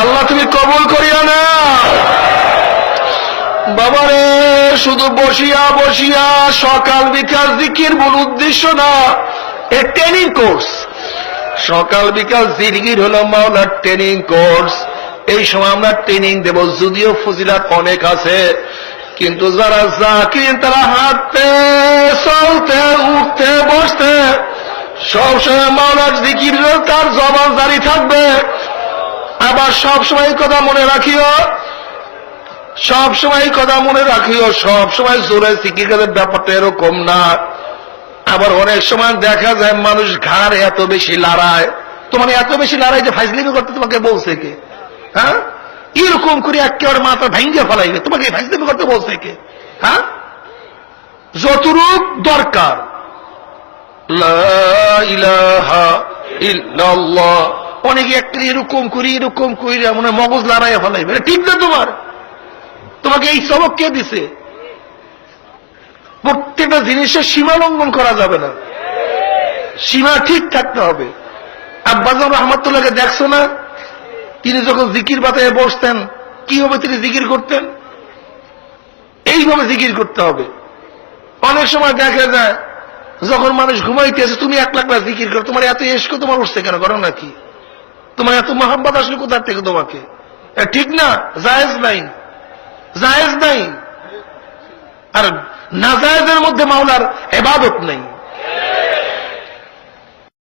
আল্লাহ তুমি কবুল করিয়া না। বাবারে, শুধু বসিয়া বসিয়া সকাল বিকাল জিকির মূল উদ্দেশ্য না, এ ট্রেনিং কোর্স সকাল বিকাল জিকির হলো মাওলার ট্রেনিং কোর্স এই সময় আমরা ট্রেনিং দেব, যদিও ফজিলাত অনেক আছে, কিন্তু যারা জাকির, তারা হাঁটতে, চলতে, উঠতে, বসতে, সবসময় মাওলার জিকির তার জবান জারি থাকবে। আবার সবসময় এই কথা মনে রাখিও। সব সময় কথা মনে রাখিও, সব সময় জোরে শিক্ষিকাদের ব্যাপারটা এরকম না। আবার অনেক সময় দেখা যায় মানুষ ঘাড় এত বেশি লড়ায় তোমার এত বেশি লড়াই যে ফাইজলিমি করতে তোমাকে বলছে কে? হ্যাঁ? এরকম করে একেবারে মাথা ভেঙ্গে ফেলাইবে। তোমাকে ফাইজলিমি করতে বলছে কে? হ্যাঁ? যতরূপ দরকার। ইলাহা অনেকে একটা এরকম করি এরকম করি মনে মগজ লড়াইয়া ফেলাইবে ঠিক না তোমার? তোমাকে এই সবক কে দিছে? প্রত্যেকটা জিনিসের সীমা লঙ্ঘন করা যাবে না। সীমা ঠিক থাকতে হবে। আব্বাজান রহমতুল্লাহকে দেখছ না? তিনি যখন জিকির বাতায় বসতেন কীভাবে তিনি জিকির করতেন? এইভাবে জিকির করতে হবে। অনেক সময় দেখা যায়, যখন মানুষ ঘুমাইতেছে তুমি এক লাখ জিকির করো, তোমার এত এসকে তোমার উঠছে কেন? করো নাকি? তোমার এত মোহাম্মদ আসলে কোথার থেকে তোমাকে? ঠিক না? জায়েজ নাই। জায়েজ নাই। আর নাজায়েজের মধ্যে মাওলার এবাদত নেই।